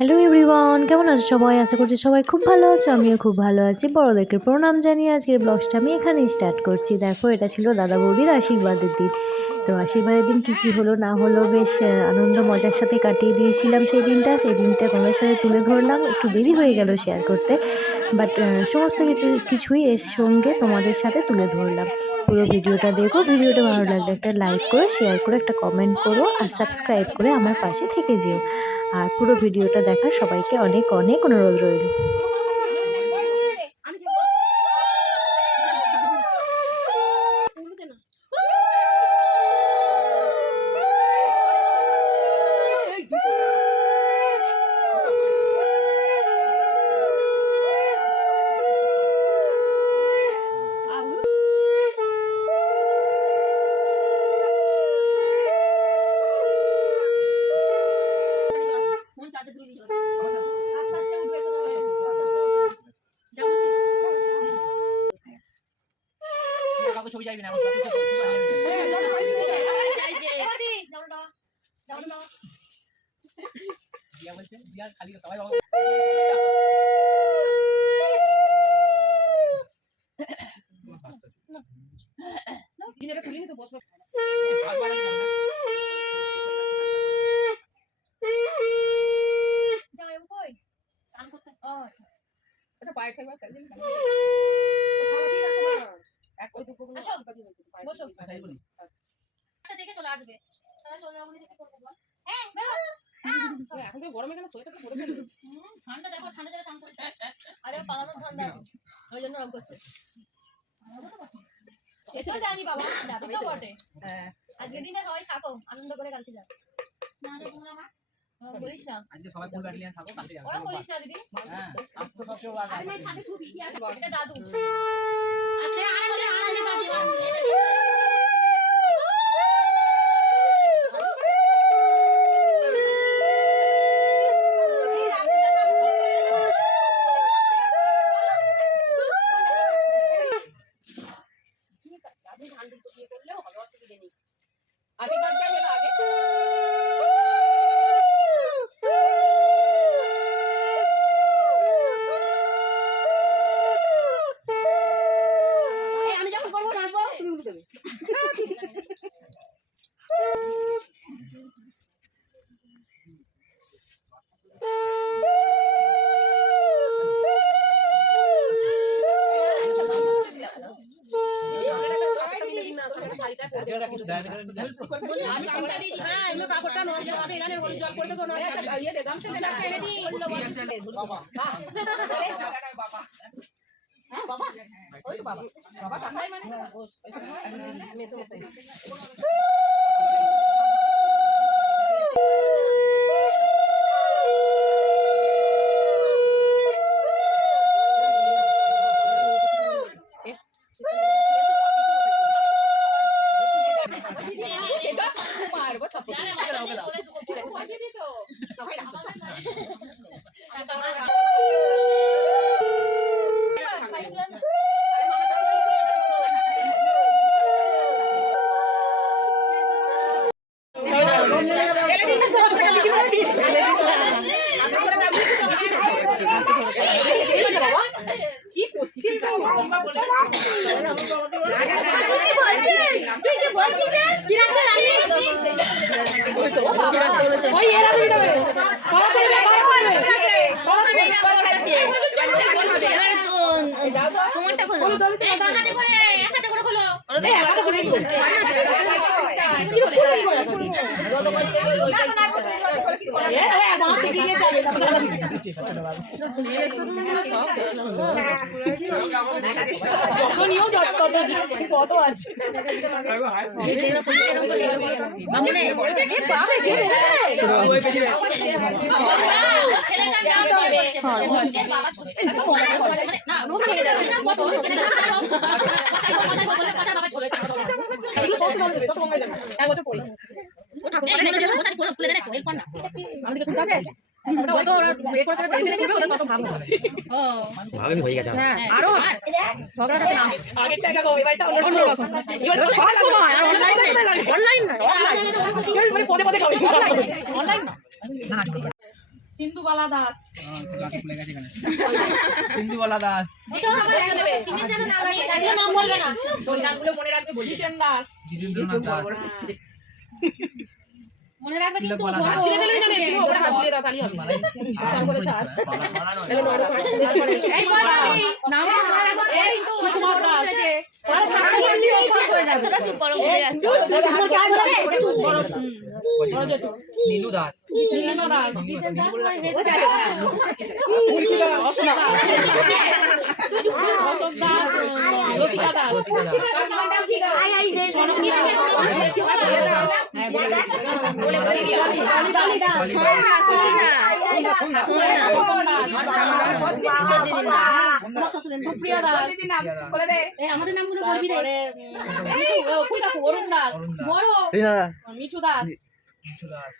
Hello everyone, কেমন আছো সবাই? আশা করছি সবাই খুব ভালো আছো। আমিও খুব ভালো আছি। বড়োদেরকে প্রণাম জানিয়ে আজকের ব্লগটা আমি এখানেই স্টার্ট করছি। দেখো, এটা ছিল দাদা বৌদির আশীর্বাদের দিন। তো আশীর্বাদের দিন কী হলো না হলো বেশ আনন্দ মজার সাথে কাটিয়ে দিয়েছিলাম সেই দিনটা তোমাদের সাথে তুলে ধরলাম। একটু দেরি হয়ে গেল শেয়ার করতে, বাট সমস্ত কিছুই এর সঙ্গে তোমাদের সাথে তুলে ধরলাম। পুরো ভিডিওটা দেখো। ভিডিওটা ভালো লাগলে একটা লাইক করো, শেয়ার করো, একটা কমেন্ট করো আর সাবস্ক্রাইব করে আমার পাশে থেকে যেও। আর পুরো ভিডিওটা দেখা সবাইকে অনেক অনেক অনুরোধ রইল। ছবি যাইবি না দিয়া বলছে দিয়া খালি সবাই দেখে চলে আসবে। এখন তো গরমে কেন সোয়েটারটা পরে ফেলবি? ঠান্ডা দেখো, ঠান্ডা জায়গায় কাম করছে। আরে পালানোর ঠান্ডা আছে, ওই জন্য রং করছে। এটা জানি বাবা, যাবে তো বটে। হ্যাঁ, আজকে দিনটা সবাই থাকো, আনন্দ করে কালকে যাও। না রে বোন আমার, বলিস না আজকে সবাই ফুল ব্যাটালিয়ন থাকো, কালকে যাবে। ওরা বলিস না দিদি। হ্যাঁ, আজ তো সব কেউ আর আরে ভাই খালি ছবি কি আছে? এটা দাদু। আচ্ছা, আরে দাদু। আশীর্বাদ চাইবে না আগে? আমি যখন করবো নাচবো তুমি উঠে দেবে। তোমারটা খোলো, একসাথে করে খোলো। কত আছে এক বছর পরে ভাবে হয়ে গেছে আরো ঝগড়াটা না আগের টাকা কম এবারটা অন্যরকম এবার তো সব সময় আর অনলাইন না মানে পদে পদে খাবে অনলাইন না সিন্ধুবালা দাস, লাঠি খুলে গেছে এখানে। সিন্ধুবালা দাস, সিমের যেন না লাগে তাহলে নাম বলবে না ওই নামগুলো মনে রাখবে বলি। জিতেন দাস, জিতেন্দ্রনাথ দাস, মনে রাখবে কিন্তু তিলকবালা দাস। ছেলে মেলে নামে ছিল ওরা হাত দিয়ে দাও তালি হবে। চার করে চার। এই বল নাম মনে রাখো। এই তো সুকুমার দাস। আরে নাম বলছি অভ্যাস হয়ে যাবে। চুপ করো বলে যাচ্ছে নীলু দাস, নীলিমা দাস, ও জানে অশোক দাস, অশোক দাস, লতিকা দাস, লতিকা দাস, আই আই রে বলে বলে কালী দাস, সুপ্রিয়া দাস, বলে দে আমাদের নামগুলো বলবি রে এই ফুল দেখো অরুণ দাস, অরুণ দাস, বড় মিঠু দাস, মিঠু দাস।